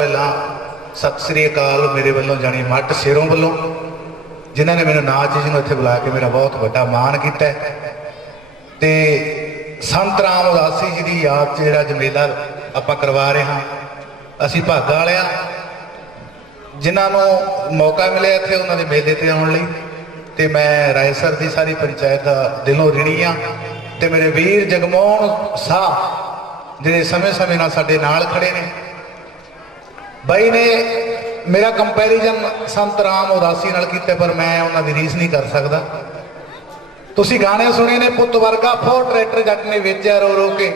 ਪਹਿਲਾਂ ਸਤਿ ਸ੍ਰੀ ਅਕਾਲ, ਮੇਰੇ ਵੱਲੋਂ ਜਾਣੀ ਮੱਟ ਸਿਰੋਂ ਵੱਲੋਂ, ਜਿਨ੍ਹਾਂ ਨੇ ਮੈਨੂੰ ਨਾਚ ਜੀ ਨੂੰ ਇੱਥੇ ਬੁਲਾ ਕੇ ਮੇਰਾ ਬਹੁਤ ਵੱਡਾ ਮਾਣ ਕੀਤਾ ਹੈ। ਤੇ ਸੰਤ ਰਾਮ ਉਦਾਸੀ ਜੀ ਦੀ ਯਾਦ 'ਚ ਜਿਹੜਾ ਅੱਜ ਮੇਲਾ ਆਪਾਂ ਕਰਵਾ ਰਹੇ ਹਾਂ, ਅਸੀਂ ਭਾਗਾ ਵਾਲਿਆਂ ਜਿਨ੍ਹਾਂ ਨੂੰ ਮੌਕਾ ਮਿਲਿਆ ਇੱਥੇ ਉਹਨਾਂ ਦੇ ਮੇਲੇ ਤੇ ਆਉਣ ਲਈ, ਤੇ ਮੈਂ ਰਾਏਸਰ ਦੀ ਸਾਰੀ ਪੰਚਾਇਤ ਦਾ ਦਿਲੋਂ ਰਿਣੀ ਆ ਤੇ ਮੇਰੇ ਵੀਰ ਜਗਮੋਹਨ ਸਾਹ, ਜਿਹੜੇ ਸਮੇਂ-ਸਮੇਂ ਨਾਲ ਸਾਡੇ ਨਾਲ ਖੜੇ ਨੇ ਬਾਈ ਨੇ ਮੇਰਾ ਕੰਪੈਰੀਜ਼ਨ ਸੰਤ ਰਾਮ ਉਦਾਸੀ ਨਾਲ ਕੀਤਾ, ਪਰ ਮੈਂ ਉਹਨਾਂ ਦੀ ਰੀਸ ਨਹੀਂ ਕਰ ਸਕਦਾ। ਤੁਸੀਂ ਗਾਣੇ ਸੁਣੇ ਨੇ, ਪੁੱਤ ਵਰਗਾ ਫੋ ਟਰੈਕਟਰ ਜੱਟ ਨੇ ਵੇਚਿਆ ਰੋ ਰੋ ਕੇ।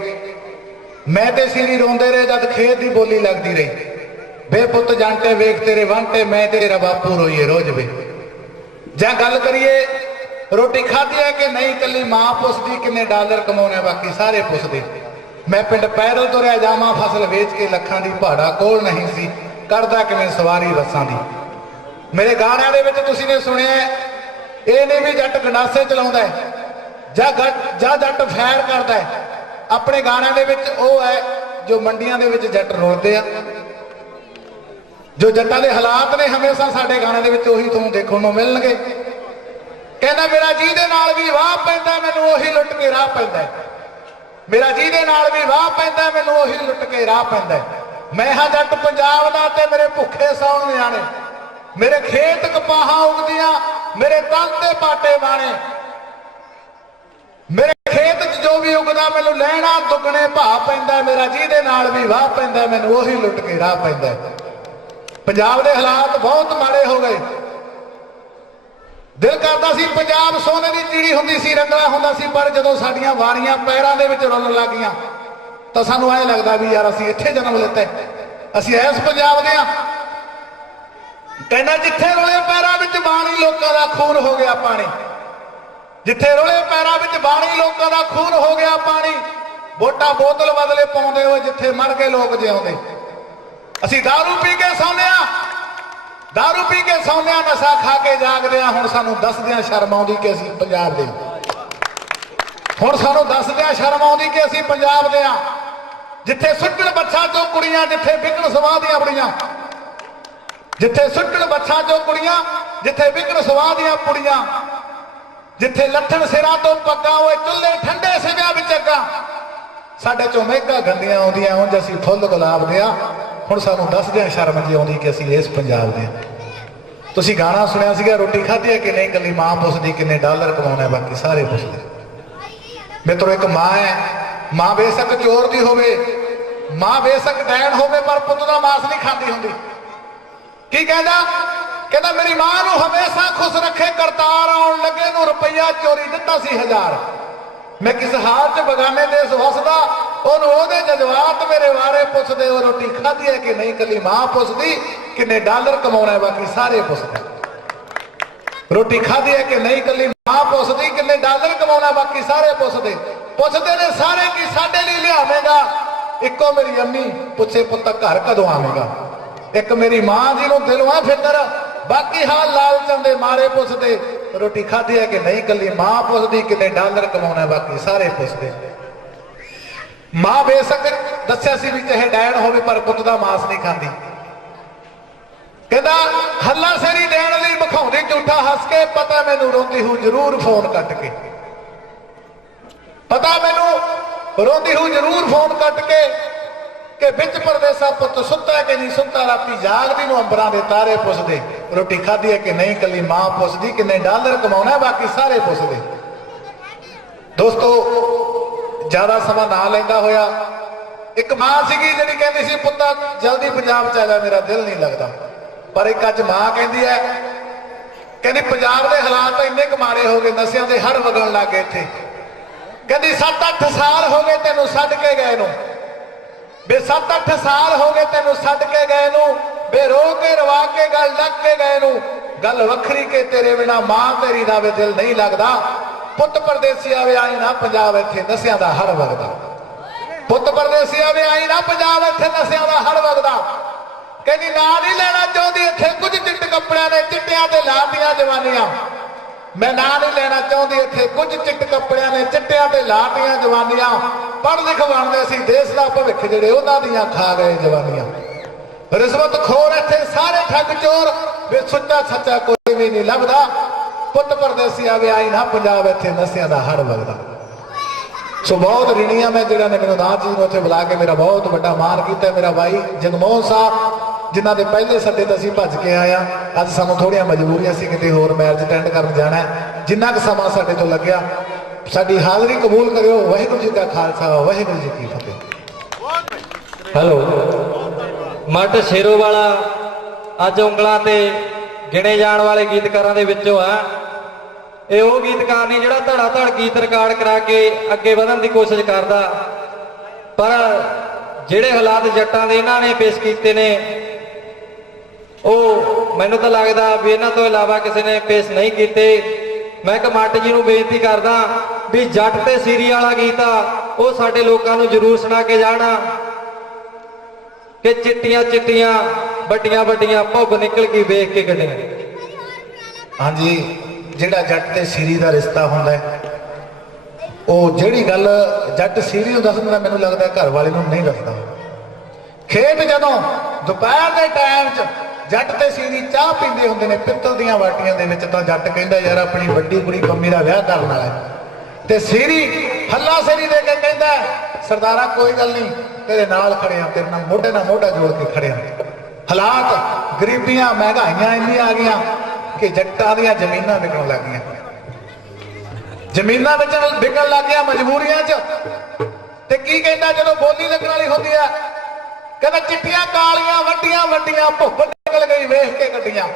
ਮੈਂ ਤੇ ਸੀਰੀ ਰੋਂਦੇ ਰਹੇ ਜਦ ਖੇਤ ਦੀ ਬੋਲੀ ਲੱਗਦੀ ਰਹੀ। ਬੇ ਪੁੱਤ ਜਾਂਟੇ ਵੇਖ ਤੇਰੇ ਵਾਂਟੇ, ਮੈਂ ਤੇਰਾ ਬਾਪੂ ਰੋਈਏ ਰੋਜ਼ ਵੇ। ਜਾਂ ਗੱਲ ਕਰੀਏ, ਰੋਟੀ ਖਾਧੀ ਹੈ ਕਿ ਨਹੀਂ ਕੱਲੀ ਮਾਂ ਪੁੱਛਦੀ ਕਿੰਨੇ ਡਾਲਰ ਕਮਾਉਣੇ ਬਾਕੀ ਸਾਰੇ ਪੁੱਛਦੇ। ਮੈਂ ਪਿੰਡ ਪੈਦਲ ਤੁਰਿਆ ਜਾਵਾਂ, ਫਸਲ ਵੇਚ ਕੇ ਲੱਖਾਂ ਦੀ ਪਹਾੜਾ ਕੋਲ ਨਹੀਂ ਸੀ। ਕਰਦਾ ਕਿਵੇਂ ਸਵਾਰੀ ਬੱਸਾਂ ਦੀ। ਮੇਰੇ ਗਾਣਿਆਂ ਦੇ ਵਿੱਚ ਤੁਸੀਂ ਨੇ ਸੁਣਿਆ ਇਹ ਨਹੀਂ ਵੀ ਜੱਟ ਗੰਡਾਸੇ ਚਲਾਉਂਦਾ ਜਾਂ ਜਾਂ ਜੱਟ ਫੈਰ ਕਰਦਾ ਆਪਣੇ ਗਾਣਿਆਂ ਦੇ ਵਿੱਚ ਉਹ ਹੈ ਜੋ ਮੰਡੀਆਂ ਦੇ ਵਿੱਚ ਜੱਟ ਰੋਲਦੇ ਆ। ਜੋ ਜੱਟਾਂ ਦੇ ਹਾਲਾਤ ਨੇ ਹਮੇਸ਼ਾ ਸਾਡੇ ਗਾਣਿਆਂ ਦੇ ਵਿੱਚ ਉਹੀ ਤੁਹਾਨੂੰ ਦੇਖਣ ਨੂੰ ਮਿਲਣਗੇ। ਕਹਿੰਦਾ, ਮੇਰਾ ਜੀ ਦੇ ਨਾਲ ਵੀ ਵਾਹ ਪੈਂਦਾ ਮੈਨੂੰ ਉਹੀ ਲੁੱਟ ਕੇ ਰਾਹ ਪੈਂਦਾ ਮੇਰਾ ਜੀ ਦੇ ਨਾਲ ਵੀ ਵਾਹ ਪੈਂਦਾ ਮੈਨੂੰ ਉਹੀ ਲੁੱਟ ਕੇ ਰਾਹ ਪੈਂਦਾ ਮੈਂ ਹਾਂ ਜੱਟ ਪੰਜਾਬ ਦਾ ਤੇ ਮੇਰੇ ਭੁੱਖੇ ਸੌਣ ਨਿਆਣੇ। ਮੇਰੇ ਖੇਤ ਕਪਾਹਾਂ ਉਗਦੀਆਂ, ਮੇਰੇ ਤਨ ਤੇ ਪਾਟੇ ਬਾਣੇ। ਮੇਰੇ ਖੇਤ 'ਚ ਜੋ ਵੀ ਉਗਦਾ, ਮੈਨੂੰ ਲੈਣਾ, ਦੁੱਗਣੇ ਭਾਅ ਪੈਂਦਾ ਮੇਰਾ ਜੀ ਦੇ ਨਾਲ ਵੀ ਵਾਹ ਪੈਂਦਾ ਮੈਨੂੰ ਉਹੀ ਲੁੱਟ ਕੇ ਰਾਹ ਪੈਂਦਾ ਪੰਜਾਬ ਦੇ ਹਾਲਾਤ ਬਹੁਤ ਮਾੜੇ ਹੋ ਗਏ। ਦਿਲ ਕਰਦਾ ਸੀ ਪੰਜਾਬ ਸੋਨੇ ਦੀ ਚਿੜੀ ਹੁੰਦੀ ਸੀ, ਰੰਗਲਾ ਹੁੰਦਾ ਸੀ, ਪਰ ਜਦੋਂ ਸਾਡੀਆਂ ਵਾਰੀਆਂ ਪੈਰਾਂ ਦੇ ਵਿੱਚ ਰੁਲਣ ਲੱਗੀਆਂ ਤਾਂ ਸਾਨੂੰ ਐਂ ਲੱਗਦਾ ਵੀ ਯਾਰ ਅਸੀਂ ਇੱਥੇ ਜਨਮ ਲਿੱਤਾ ਅਸੀਂ ਐਸ ਪੰਜਾਬ ਦੇ ਆ ਕਹਿੰਦਾ ਜਿੱਥੇ ਰੋਲੇ ਪੈਰਾਂ ਵਿੱਚ ਬਾਣੀ, ਲੋਕਾਂ ਦਾ ਖੂਨ ਹੋ ਗਿਆ ਪਾਣੀ। ਜਿੱਥੇ ਰੁਲੇ ਪੈਰਾਂ ਵਿੱਚ ਬਾਣੀ, ਲੋਕਾਂ ਦਾ ਖੂਨ ਹੋ ਗਿਆ ਪਾਣੀ। ਵੋਟਾਂ ਬੋਤਲ ਬਦਲੇ ਪਾਉਂਦੇ ਹੋਏ ਜਿੱਥੇ ਮਰ ਕੇ ਲੋਕ ਜਿਉਂਦੇ। ਅਸੀਂ दारू ਪੀ ਕੇ ਸੌਂਦੇ ਆ दारू ਪੀ ਕੇ ਸੌਂਦਿਆਂ ਨਸ਼ਾ ਖਾ ਕੇ ਜਾਗਦਿਆਂ ਹੁਣ ਸਾਨੂੰ ਦੱਸਦਿਆਂ ਸ਼ਰਮ ਆਉਂਦੀ ਕਿ ਅਸੀਂ ਪੰਜਾਬ ਦੇ ਹੁਣ ਸਾਨੂੰ ਦੱਸਦਿਆਂ ਸ਼ਰਮ ਆਉਂਦੀ ਕਿ ਅਸੀਂ ਪੰਜਾਬ ਦੇ ਆ ਜਿੱਥੇ ਸੁੱਟਣ ਬੱਚਾ ਚੋਂ ਕੁੜੀਆਂ ਜਿੱਥੇ ਵਿਕਣ ਸਵਾਹ ਦੀਆਂ ਕੁੜੀਆਂ ਜਿੱਥੇ ਸੁੱਟਣ ਬੱਚਾ ਚੋਂ ਕੁੜੀਆਂ ਜਿੱਥੇ ਵਿਕਣ ਸਵਾਹ ਦੀਆਂ ਕੁੜੀਆਂ ਜਿੱਥੇ ਲੱਠਣ ਸਿਰਾਂ ਤੋਂ ਪੱਗਾਂ ਓਏ ਚੁੱਲ੍ਹੇ ਠੰਡੇ ਸਿਵਿਆਂ ਵਿੱਚ ਅੱਗਾ ਸਾਡੇ ਚੋਂ ਮਹਿਕਾ ਗੰਦੀਆਂ ਆਉਂਦੀਆਂ ਉਂਝ ਅਸੀਂ ਫੁੱਲ ਗੁਲਾਬ ਦੇ ਆ ਹੁਣ ਸਾਨੂੰ ਦੱਸਦਿਆਂ ਸ਼ਰਮ ਜੀ ਆਉਂਦੀ ਕਿ ਅਸੀਂ ਇਸ ਪੰਜਾਬ ਦੇ ਤੁਸੀਂ ਗਾਣਾ ਸੁਣਿਆ ਸੀਗਾ, ਰੋਟੀ ਖਾਧੀ ਹੈ ਕਿ ਨਹੀਂ? ਕੱਲੀ ਮਾਂ ਪੁੱਛਦੀ ਕਿੰਨੇ ਡਾਲਰ ਕਮਾਉਣਾ ਬਾਕੀ ਸਾਰੇ ਪੁੱਛਦੇ ਮਿੱਤਰੋ, ਇੱਕ ਮਾਂ ਹੈ। ਮਾਂ ਬੇਸ਼ੱਕ ਚੋਰ ਦੀ ਹੋਵੇ, ਮਾਂ ਬੇਸ਼ੱਕ ਡੈਣ ਹੋਵੇ, ਪਰ ਪੁੱਤ ਦਾ ਮਾਸ ਨਹੀਂ ਖਾਂਦੀ ਹੁੰਦੀ। ਕੀ ਕਹਿੰਦਾ? ਕਹਿੰਦਾ, ਮੇਰੀ ਮਾਂ ਨੂੰ ਹਮੇਸ਼ਾ ਖੁਸ਼ ਰੱਖੇ, ਕਰਤਾਰ ਆਉਣ ਲੱਗੇ ਨੂੰ ਰੁਪਈਆ ਚੋਰੀ ਦਿੱਤਾ ਸੀ ਹਜ਼ਾਰ। ਮੈਂ ਕਿਸ ਹਾਲ 'ਚ ਬਗਾਨੇ ਦੇਸ ਵਸਦਾ ਉਹਨੂੰ ਉਹਦੇ ਜਜ਼ਬਾਤ ਮੇਰੇ ਬਾਰੇ ਪੁੱਛਦੇ ਉਹ ਰੋਟੀ ਖਾਧੀ ਹੈ ਕਿ ਨਹੀਂ ਕੱਲੀ ਮਾਂ ਪੁੱਛਦੀ, ਕਿੰਨੇ ਡਾਲਰ ਕਮਾਉਣਾ ਬਾਕੀ ਸਾਰੇ ਪੁੱਛਦੇ। ਰੋਟੀ ਖਾਧੀ ਹੈ ਕਿ ਨਹੀਂ ਕੱਲੀ ਮਾਂ ਪੁੱਛਦੀ, ਕਿੰਨੇ ਡਾਲਰ ਕਮਾਉਣਾ ਬਾਕੀ ਸਾਰੇ ਪੁੱਛਦੇ। ਪੁੱਛਦੇ ਨੇ ਸਾਰੇ ਕੀ ਸਾਡੇ ਲਈ ਲਿਆਵੇਂਗਾ। ਇੱਕੋ ਮੇਰੀ ਅੰਮੀ ਪੁੱਛੇ, ਪੁੱਤ ਘਰ ਕਦੋਂ ਆਵੇਂਗਾ? ਇੱਕ ਮੇਰੀ ਮਾਂ ਜੀ ਨੂੰ ਦਿਲੋਂ ਆ ਫਿਕਰ, ਬਾਕੀ ਹਾਲ ਲਾਲਚਾਂ ਦੇ ਮਾਰੇ ਪੁੱਛਦੇ, ਰੋਟੀ ਖਾਧੀ ਹੈ ਕਿ ਨਹੀਂ ਕੱਲੀ ਮਾਂ ਪੁੱਛਦੀ, ਕਿੰਨੇ ਡਾਲਰ ਕਮਾਉਣਾ ਬਾਕੀ ਸਾਰੇ ਪੁੱਛਦੇ। ਮਾਂ ਬੇਸ਼ੱਕ ਦੱਸਿਆ ਸੀ ਵੀ ਚਾਹੇ ਡੈਣ ਹੋਵੇ, ਪਰ ਪੁੱਤ ਦਾ ਮਾਸ ਨਹੀਂ ਖਾਂਦੀ। ਕਹਿੰਦਾ, ਹੱਲਾ ਸੇਰੀ ਦੇਣ ਲਈ ਮਖਾਉਂਦੀ ਝੂਠਾ ਹੱਸ ਕੇ, ਪਤਾ ਮੈਨੂੰ ਰੋਂਦੀ ਹੂੰ ਜ਼ਰੂਰ ਫੋਨ ਕੱਟ ਕੇ। ਪਤਾ ਮੈਨੂੰ ਰੋਂਦੀ ਹੂੰ ਜ਼ਰੂਰ ਫੋਨ ਕੱਟ ਕੇ ਕਿ ਵਿੱਚ ਪਰਦੇਸਾ ਪੁੱਤ ਸੁੱਤਾ ਕਿ ਨਹੀਂ ਸੁੱਤਾ, ਰਾਤੀ ਜਾਗਦੀ ਨੂੰ ਅੰਬਰਾਂ ਦੇ ਤਾਰੇ ਪੁੱਛਦੇ, ਰੋਟੀ ਖਾਧੀ ਹੈ ਕਿ ਨਹੀਂ ਕੱਲੀ ਮਾਂ ਪੁੱਛਦੀ, ਕਿੰਨੇ ਡਾਲਰ ਕਮਾਉਣਾ ਬਾਕੀ ਸਾਰੇ ਪੁੱਛਦੇ। ਦੋਸਤੋ ਜ਼ਿਆਦਾ ਸਮਾਂ ਨਾ ਲੈਂਦਾ ਹੋਇਆ। ਇੱਕ ਮਾਂ ਸੀਗੀ ਜਿਹੜੀ ਕਹਿੰਦੀ ਸੀ, ਪੁੱਤਾ, ਜਲਦੀ ਪੰਜਾਬ ਚ ਆ ਜਾ, ਮੇਰਾ ਦਿਲ ਨਹੀਂ ਲੱਗਦਾ। ਪਰ ਇੱਕ ਅੱਜ ਮਾਂ ਕਹਿੰਦੀ ਹੈ, ਕਹਿੰਦੀ ਪੰਜਾਬ ਦੇ ਹਾਲਾਤ ਇੰਨੇ ਕੁ ਮਾੜੇ ਹੋ ਗਏ, ਨਸ਼ਿਆਂ ਦੇ ਹਰ ਵਗਣ ਲੱਗੇ ਇੱਥੇ। ਕਹਿੰਦੀ 7-8 ਸਾਲ ਹੋ ਗਏ ਤੈਨੂੰ ਛੱਡ ਕੇ ਗਏ ਨੂੰ। ਬੇ 7-8 ਸਾਲ ਹੋ ਗਏ ਤੈਨੂੰ ਛੱਡ ਕੇ ਗਏ ਨੂੰ, ਬੇ ਰੋ ਕੇ ਰਵਾ ਕੇ, ਗੱਲ ਲੱਗ ਕੇ ਗਏ ਨੂੰ। ਗੱਲ ਵੱਖਰੀ ਕੇ ਤੇਰੇ ਬਿਨਾ ਮਾਂ ਤੇਰੀ ਦਾ ਵੀ ਦਿਲ ਨਹੀਂ ਲੱਗਦਾ। ਪੁੱਤ ਪਰਦੇਸੀ ਆਵੇ, ਆਈ ਨਾ ਪੰਜਾਬ ਇੱਥੇ ਨਸ਼ਿਆਂ ਦਾ ਹੜ ਵਗਦਾ। ਪੁੱਤ ਪਰਦੇਸੀ ਆਵੇ, ਆਈ ਨਾ ਪੰਜਾਬ ਇੱਥੇ ਨਸ਼ਿਆਂ ਦਾ ਹੜ ਵਗਦਾ। ਕਹਿੰਦੀ, ਨਾਂ ਨਹੀਂ ਲੈਣਾ ਚਾਹੁੰਦੀ ਇੱਥੇ, ਕੁਝ ਚਿੱਟ ਕੱਪੜਿਆਂ ਨੇ ਚਿੱਟਿਆਂ ਤੇ ਲਾਤੀਆਂ ਜਵਾਨੀਆਂ। ਮੈਂ ਨਾਂ ਨਹੀਂ ਲੈਣਾ ਚਾਹੁੰਦੀ ਇੱਥੇ, ਕੁਝ ਚਿੱਟ ਕੱਪੜਿਆਂ ਨੇ ਚਿੱਟਿਆਂ ਤੇ ਲਾਤੀਆਂ ਜਵਾਨੀਆਂ। ਪੜ੍ਹ ਲਿਖ ਬਣਦੇ ਸੀ, ਦੇਸ਼ ਦਾ ਭਵਿੱਖ ਜਿਹੜੇ ਉਹਨਾਂ ਦੀਆਂ ਖਾ ਗਏ ਜਵਾਨੀਆਂ। ਰਿਸ਼ਵਤ ਖੋਰ ਇੱਥੇ ਸਾਰੇ ਠੱਗ ਚੋਰ, ਵੇ ਸੁੱਚਾ ਸੱਚਾ ਕੋਈ ਵੀ ਨਹੀਂ ਲੱਭਦਾ। ਪੁੱਤ ਪਰਦੇਸੀ ਆਵੇ, ਆਈ ਨਾ ਪੰਜਾਬ ਇੱਥੇ ਨਸਿਆਂ ਦਾ ਹੜ ਵਗਦਾ। ਸੋ ਬਹੁਤ ਰਿਣੀਆਂ ਮੈਂ ਜਿਹੜਾ ਨੇ ਮੈਨੂੰ ਨਾਥ ਜੀ ਨੂੰ ਉੱਥੇ ਬੁਲਾ ਕੇ ਮੇਰਾ ਬਹੁਤ ਵੱਡਾ ਮਾਣ ਕੀਤਾ। ਮੇਰਾ ਭਾਈ ਜਗਮੋਹਨ ਸਾਹਿਬ, ਜਿਨ੍ਹਾਂ ਦੇ ਪਹਿਲੇ ਸੱਦੇ ਤੇ ਅਸੀਂ ਭੱਜ ਕੇ ਆਏ ਅੱਜ ਸਾਨੂੰ ਥੋੜੀਆਂ ਮਜਬੂਰੀਆਂ ਸੀ ਕਿਤੇ ਹੋਰ ਮੈਰਿਜ ਅਟੈਂਡ ਕਰਨ ਜਾਣਾ ਜਿੰਨਾ ਕੁ ਸਮਾਂ ਸਾਡੇ ਤੋਂ ਲੱਗਿਆ, ਸਾਡੀ ਹਾਜ਼ਰੀ ਕਬੂਲ ਕਰਿਓ। ਵਾਹਿਗੁਰੂ ਜੀ ਦਾ ਖਾਲਸਾ, ਵਾਹਿਗੁਰੂ ਜੀ ਕੀ ਫਤਿਹ। ਹੈਲੋ। ਮੱਟ ਸ਼ੇਰੋ ਵਾਲਾ ਅੱਜ ਉਂਗਲਾਂ ਤੇ ਗਿਣੇ ਜਾਣ ਵਾਲੇ ਗੀਤਕਾਰਾਂ ਦੇ ਵਿੱਚੋਂ ਆ। ਇਹ ਉਹ ਗੀਤਕਾਰ ਨਹੀਂ ਜਿਹੜਾ ਧੜਾ ਧੜ ਗੀਤ ਰਿਕਾਰਡ ਕਰਾ ਕੇ ਅੱਗੇ ਵਧਣ ਦੀ ਕੋਸ਼ਿਸ਼ ਕਰਦਾ। ਪਰ ਜਿਹੜੇ ਹਾਲਾਤ ਜੱਟਾਂ ਦੇ ਇਹਨਾਂ ਨੇ ਪੇਸ਼ ਕੀਤੇ ਨੇ, ਉਹ ਮੈਨੂੰ ਤਾਂ ਲੱਗਦਾ ਵੀ ਇਹਨਾਂ ਤੋਂ ਇਲਾਵਾ ਕਿਸੇ ਨੇ ਪੇਸ਼ ਨਹੀਂ ਕੀਤੇ। ਮੈਂ ਕਮੱਟ ਜੀ ਨੂੰ ਬੇਨਤੀ ਕਰਦਾ ਵੀ ਜੱਟ ਤੇ ਸੀਰੀ ਵਾਲਾ ਗੀਤ ਆ, ਉਹ ਸਾਡੇ ਲੋਕਾਂ ਨੂੰ ਜ਼ਰੂਰ ਸੁਣਾ ਕੇ ਜਾਣਾ। ਕਿ ਚਿੱਟੀਆਂ ਚਿੱਟੀਆਂ, ਵੱਡੀਆਂ ਵੱਡੀਆਂ ਭੁੱਬ ਨਿਕਲ ਗਈ ਵੇਖ ਕੇ ਗੱਡੀਆਂ ਹਾਂਜੀ, ਜਿਹੜਾ ਜੱਟ ਤੇ ਸੀਰੀ ਦਾ ਰਿਸ਼ਤਾ ਹੁੰਦਾ ਉਹ ਜਿਹੜੀ ਗੱਲ ਜੱਟ ਸੀਰੀ ਨੂੰ ਦੱਸਦਾ ਮੈਨੂੰ ਲੱਗਦਾ ਘਰ ਵਾਲੇ ਨੂੰ ਨਹੀਂ ਦੱਸਦਾ। ਖੇਤ ਜਦੋਂ ਦੁਪਹਿਰ ਦੇ ਟਾਈਮ 'ਚ ਜੱਟ ਤੇ ਸੀਰੀ ਚਾਹ ਪੀਂਦੇ ਹੁੰਦੇ ਨੇ, ਪਿੱਤਲ ਦੀਆਂ ਵਾਟੀਆਂ ਦੇ ਵਿੱਚ, ਤਾਂ ਜੱਟ ਕਹਿੰਦਾ, ਯਾਰ, ਆਪਣੀ ਵੱਡੀ ਕੁੜੀ ਪੰਮੀ ਦਾ ਵਿਆਹ ਕਰਨ ਵਾਲਾ ਤੇ ਸੀਰੀ ਹੱਲਾ ਸੀਰੀ ਦੇ ਕੇ ਕਹਿੰਦਾ, ਸਰਦਾਰਾ, ਕੋਈ ਗੱਲ ਨਹੀਂ ਤੇਰੇ ਨਾਲ ਖੜੇ ਤੇਰੇ ਨਾਲ ਮੋਢੇ ਨਾਲ ਮੋਢਾ ਜੋੜ ਕੇ ਖੜੇ ਹਾਲਾਤ ਗਰੀਬੀਆਂ, ਮਹਿੰਗਾਈਆਂ ਇੰਨੀਆਂ ਆ ਗਈਆਂ ਕਿ ਜੱਟਾਂ ਦੀਆਂ ਜ਼ਮੀਨਾਂ ਵਿਕਣ ਲੱਗ ਗਈਆਂ। ਜ਼ਮੀਨਾਂ ਵਿੱਚ ਵਿਕਣ ਲੱਗ ਗਿਆ ਮਜਬੂਰੀਆਂ 'ਚ। ਤੇ ਕੀ ਕਹਿੰਦਾ ਜਦੋਂ ਬੋਲੀ ਲੱਗਣ ਵਾਲੀ ਹੁੰਦੀ ਆ? ਕਹਿੰਦਾ ਚਿੱਟੀਆਂ ਕਾਲੀਆਂ ਵੱਡੀਆਂ ਵੱਡੀਆਂ ਭੁੱਬ ਨਿਕਲ ਗਈ ਵੇਖ ਕੇ ਗੱਡੀਆਂ।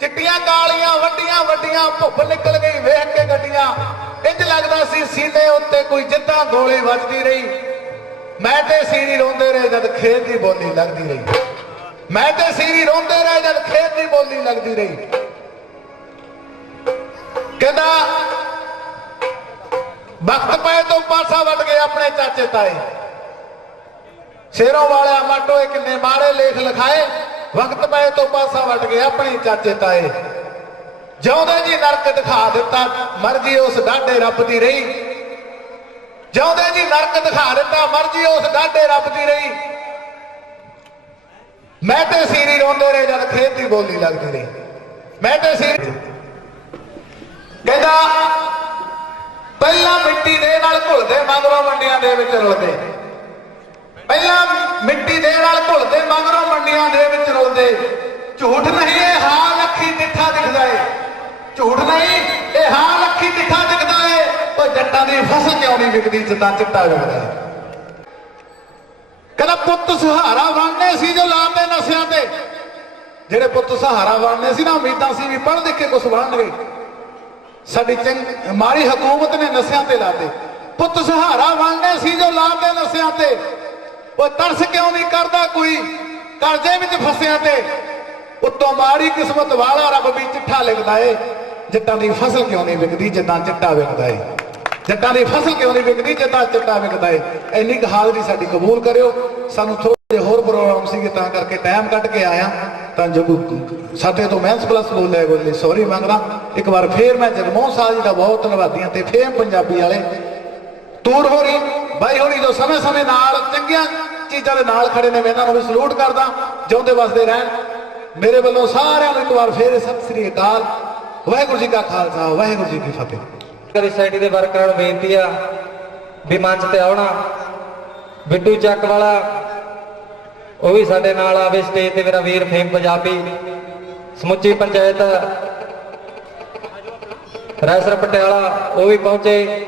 ਚਿੱਟੀਆਂ ਕਾਲੀਆਂ ਵੱਡੀਆਂ ਵੱਡੀਆਂ ਭੁੱਬ ਨਿਕਲ ਗਈ ਵੇਖ ਕੇ ਗੱਡੀਆਂ। ਇੰਜ ਲੱਗਦਾ ਸੀ ਸੀਨੇ ਉੱਤੇ ਕੋਈ ਜਿੱਦਾਂ ਗੋਲੀ ਵੱਜਦੀ ਰਹੀ। ਮੈਂ ਤੇ ਸੀਰੀ ਰੋਂਦੇ ਰਹੇ ਜਦ ਖੇਤ ਦੀ ਬੋਲੀ ਲੱਗਦੀ ਰਹੀ। ਮੈਂ ਤੇ ਸੀਰੀ ਰੋਂਦੇ ਰਹੇ ਜਦ ਖੇਤ ਦੀ ਬੋਲੀ ਲੱਗਦੀ ਰਹੀ। ਕਹਿੰਦਾ, ਵਕਤ ਪਏ ਤੋਂ ਪਾਸਾ ਵੱਟ ਗਏ ਆਪਣੇ ਚਾਚੇ ਤਾਏ। ਸ਼ੇਰੋਂ ਵਾਲਿਆ ਮਾਟੋ ਇਹ ਕਿੰਨੇ ਮਾੜੇ ਲੇਖ ਲਿਖਾਏ। ਵਕਤ ਪਏ ਤੋਂ ਪਾਸਾ ਵੱਟ ਗਏ ਆਪਣੇ ਚਾਚੇ ਤਾਏ। ਜਿਉਂਦੇ ਜੀ ਨਰਕ ਦਿਖਾ ਦਿੱਤਾ, ਮਰਜ਼ੀ ਉਸ ਡਾਢੇ ਰੱਬ ਦੀ ਰਹੀ। ਜਿਉਂਦੇ ਜੀ, ਨਰਕ ਦਿਖਾ ਦਿੱਤਾ, ਮਰਜ਼ੀ ਉਸ ਗਾਢੇ ਰੱਬ ਦੀ ਰਹੀ। ਮੈਂ ਤੇ ਸੀਰੀ ਰੋਂਦੇ ਰਹੇ ਜਦ ਖੇਤ ਦੀ ਬੋਲੀ ਲੱਗਦੀ ਰਹੀ। ਮੈਂ ਤੇ ਸੀਰੀ ਕਹਿੰਦਾ, ਪਹਿਲਾਂ ਮਿੱਟੀ ਦੇ ਨਾਲ ਘੁਲਦੇ ਮਗਰੋਂ ਮੰਡੀਆਂ ਦੇ ਵਿੱਚ ਰੁਲਦੇ ਪਹਿਲਾਂ ਮਿੱਟੀ ਦੇ ਨਾਲ ਘੁਲਦੇ ਮਗਰੋਂ ਮੰਡੀਆਂ ਦੇ ਵਿੱਚ ਰੁਲਦੇ ਝੂਠ ਨਹੀਂ ਇਹ ਹਾਲ ਅੱਖੀ ਡਿੱਠਾ ਦਿਖਦਾ ਏ। ਜੱਟਾਂ ਦੀ ਫਸਲ ਕਿਉਂ ਨਹੀਂ ਵਿਕਦੀ ਜਿੱਦਾਂ ਚਿੱਟਾ ਵਿਕਦਾ ਕਹਿੰਦਾ ਪੁੱਤ ਸਹਾਰਾ ਬਣਨੇ ਸੀ ਜੋ ਲਾਉਂਦੇ ਨਸਿਆਂ ਤੇ। ਜਿਹੜੇ ਪੁੱਤ ਸਹਾਰਾ ਬਣਨੇ ਸੀ ਨਾ, ਉਮੀਦਾਂ ਸੀ ਵੀ ਪੜ੍ਹ ਲਿਖ ਕੇ ਕੁਝ ਬਣਨਗੇ ਸਾਡੀ ਚੰਗ, ਮਾੜੀ ਹਕੂਮਤ ਨੇ ਨਸਿਆਂ ਤੇ ਲਾਤੇ। ਪੁੱਤ ਸਹਾਰਾ ਬਣਨੇ ਸੀ ਜੋ ਲਾਉਂਦੇ ਨਸਿਆਂ ਤੇ। ਉਹ ਤਰਸ ਕਿਉਂ ਨਹੀਂ ਕਰਦਾ ਕੋਈ ਕਰਜ਼ੇ ਵਿੱਚ ਫਸਿਆ ਤੇ? ਉੱਤੋਂ ਮਾੜੀ ਕਿਸਮਤ ਵਾਲਾ ਰੱਬ ਵੀ ਚਿੱਠਾ ਲਿਖਦਾ ਏ, ਜੱਟਾਂ ਦੀ ਫਸਲ ਕਿਉਂ ਨਹੀਂ ਵਿਕਦੀ ਜਿੱਦਾਂ ਚਿੱਟਾ ਵਿਕਦਾ ਏ? ਜੱਟਾਂ ਦੀ ਫਸਲ ਕਿਉਂ ਨਹੀਂ ਵਿਕਦੀ? ਜਿੱਦਾਂ ਚਿੱਟਾ ਵਿਕਦਾ ਏ। ਇੰਨੀ ਕੁ ਹਾਜ਼ਰੀ ਸਾਡੀ ਕਬੂਲ ਕਰਿਓ। ਸਾਨੂੰ ਥੋੜੇ ਜਿਹੇ ਹੋਰ ਪ੍ਰੋਗਰਾਮ ਸੀਗੇ, ਤਾਂ ਕਰਕੇ ਟਾਈਮ ਕੱਢ ਕੇ ਆਇਆ। ਤਾਂ ਜੋ ਸਾਡੇ ਤੋਂ ਮੈਂਸ ਪਲੱਸ ਬੋਲਿਆ ਬੋਲੇ ਸੌਰੀ ਮੰਗਦਾ। ਇੱਕ ਵਾਰ ਫੇਰ ਮੈਂ ਜਗਮੋਹਨ ਸਾਹਿਬ ਜੀ ਦਾ ਬਹੁਤ ਧੰਨਵਾਦੀਆਂ ਤੇ ਫੇਮ ਪੰਜਾਬੀ ਵਾਲੇ। ਤੂਰ ਹੋਰੀ, ਬਾਈ ਹੋਰੀ ਜੋ ਸਮੇਂ ਸਮੇਂ ਨਾਲ ਚੰਗੀਆਂ ਚੀਜ਼ਾਂ ਦੇ ਨਾਲ ਖੜੇ ਨੇ, ਮੈਂ ਇਹਨਾਂ ਨੂੰ ਵੀ ਸਲੂਟ ਕਰਦਾ। ਜਿਉਂਦੇ ਵਸਦੇ ਰਹਿਣ। ਮੇਰੇ ਵੱਲੋਂ ਸਾਰਿਆਂ ਨੂੰ ਇੱਕ ਵਾਰ ਫੇਰ ਸਤਿ ਸ੍ਰੀ ਅਕਾਲ। ਵਾਹਿਗੁਰੂ ਜੀ ਕਾ ਖਾਲਸਾ, ਵਾਹਿਗੁਰੂ ਜੀ ਕੀ ਫਤਿਹ। ਕਰੀ ਸੋਸਾਇਟੀ ਦੇ ਵਰਕਰਾਂ ਨੂੰ ਬੇਨਤੀ ਆ ਵੀ ਮੰਚ ਤੇ ਆਉਣਾ ਬਿੱਟੂ ਚੱਕ ਵਾਲਾ, ਉਹ ਵੀ ਸਾਡੇ ਨਾਲ ਆਵੇ ਸਟੇਜ ਤੇ, ਮੇਰਾ ਵੀਰ ਫੇਮ ਪੰਜਾਬੀ, ਸਮੁੱਚੀ ਪੰਚਾਇਤ, ਰੈਸਰ ਪਟਿਆਲਾ, ਉਹ ਵੀ ਪਹੁੰਚੇ।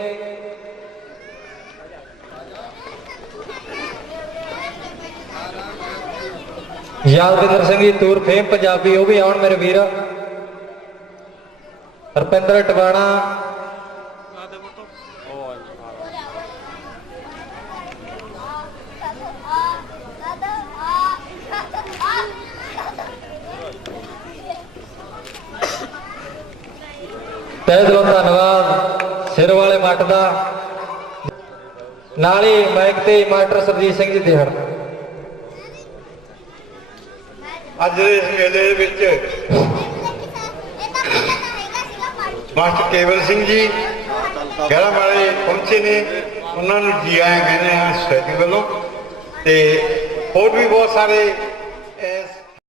ਯਾਦਵਿੰਦਰ ਸਿੰਘ ਜੀ, ਤੂਰ ਫੇਮ ਪੰਜਾਬੀ, ਉਹ ਵੀ ਆਉਣ ਮੇਰੇ ਵੀਰ। ਰਪਿੰਦਰ ਟਵਾਣਾ ਸਿਰ ਦਾ ਨਾਲ ਮਾਈਕ ਤੇ ਮਾਸਟਰ ਸਰਜੀਤ ਸਿੰਘ ਜੀ ਦੇਹੜ ਅੱਜ ਦੇ ਇਸ ਮੇਲੇ ਦੇ ਵਿੱਚ ਮਾਸਟਰ ਕੇਵਲ ਸਿੰਘ ਜੀ, ਗਹਿਰਾ ਵਾਲੇ ਪਹੁੰਚੇ ਨੇ। ਉਹਨਾਂ ਨੂੰ ਜੀ ਆਇਆਂ ਕਹਿੰਦੇ ਆ ਸੋਸਾਇਟੀ ਵੱਲੋਂ। ਤੇ ਹੋਰ ਵੀ ਬਹੁਤ ਸਾਰੇ